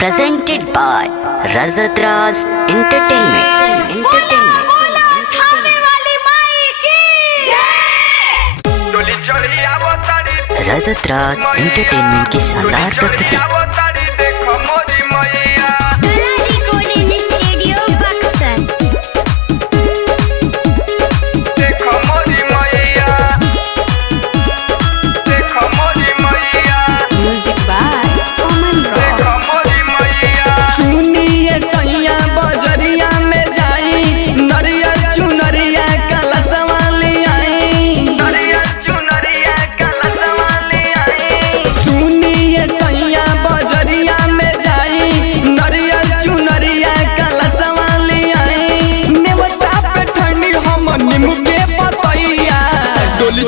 presented by Rajat Raj Entertainment. Rajat Raj entertainment की शानदार प्रस्तुति।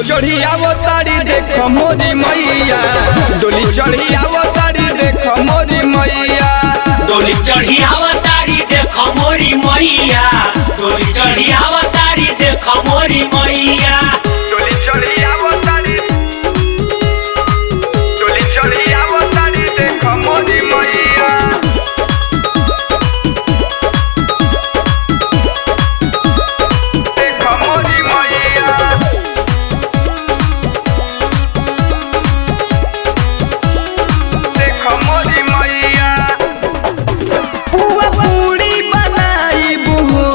चढ़ी आवतारी देख मोरी मैया, डोली चढ़ी आवतारी देख मोरी मैया, डोली चढ़ी आवतारी देख मोरी मैया, डोली चढ़ी आवतारी देख मोरी मैया, डोली चढ़ी आवतारी, डोली चढ़ी आवतारी देख मोरी मैया, देख मोरी मैया, देख मोरी मैया। पुआ पूरी बनाइबू हो,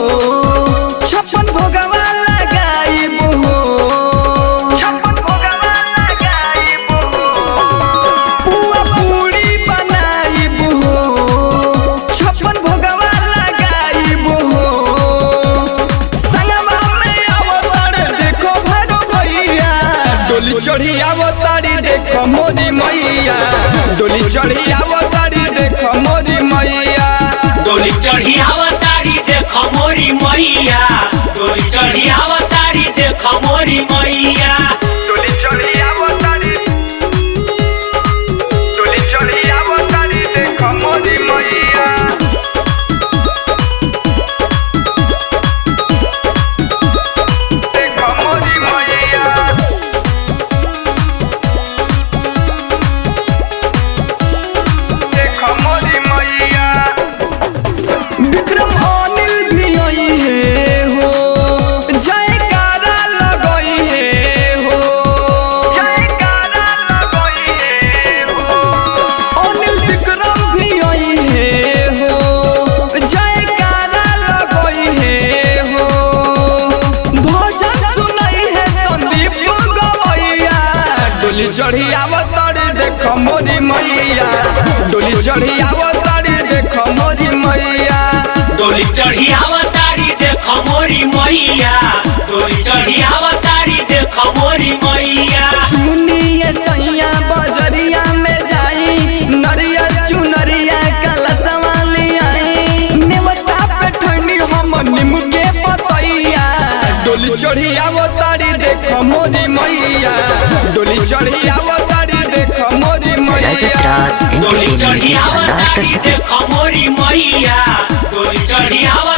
छप्पन भोगवा लगाइबू हो, छप्पन भोगवा लगाइबू हो। पुआ पूरी बनाइबू हो, छप्पन भोगवा लगाइबू हो। संगवा में अवतार देखो भरो भैया, डोली चढ़ी अवतारी देखो मोरी मैया, डोली चढ़ी अवतारी देखो मोरी मैया, डोली चढ़ी आवतारी देख मोरी मैया, डोली चढ़ी आवतारी देख मोरी मैया, डोली चढ़ी अवतारी, डोली चढ़ी अवतारी देखो मोरी मैया, देखो मोरी मैया, देखो मोरी मैया। विक्रम अनिल भी आई है हो, जयकारा लगई है हो, जयकारा लगई है हो। अनिल विक्रम भी आई है हो, जयकारा लगई है हो। भजन सुनाई है संदीप गवैया, डोली चढ़ी आवतारी देख मोरी मैया, डोली चढ़ी आवतारी देख मोरी मैया, डोली चढ़ी आवतारी देख मोरी मैया, डोली चढ़ी आवतारी देख मोरी मैया। सुनिए सैया बजरिया में जाई, नरिया चुनरिया कलशवा ले आई, नेवता पे ठंडी हम नीम के पतैया, डोली चढ़ी आवतारी देख मोरी मैया, डोली चढ़ी आवतारी देख मोरी मैया, रजत राज डोली एंटरटेनमेंट चढ़ी की शानदार आवतारी प्रस्तुति। देख मोरी मैया, डोली चढ़ी आवतारी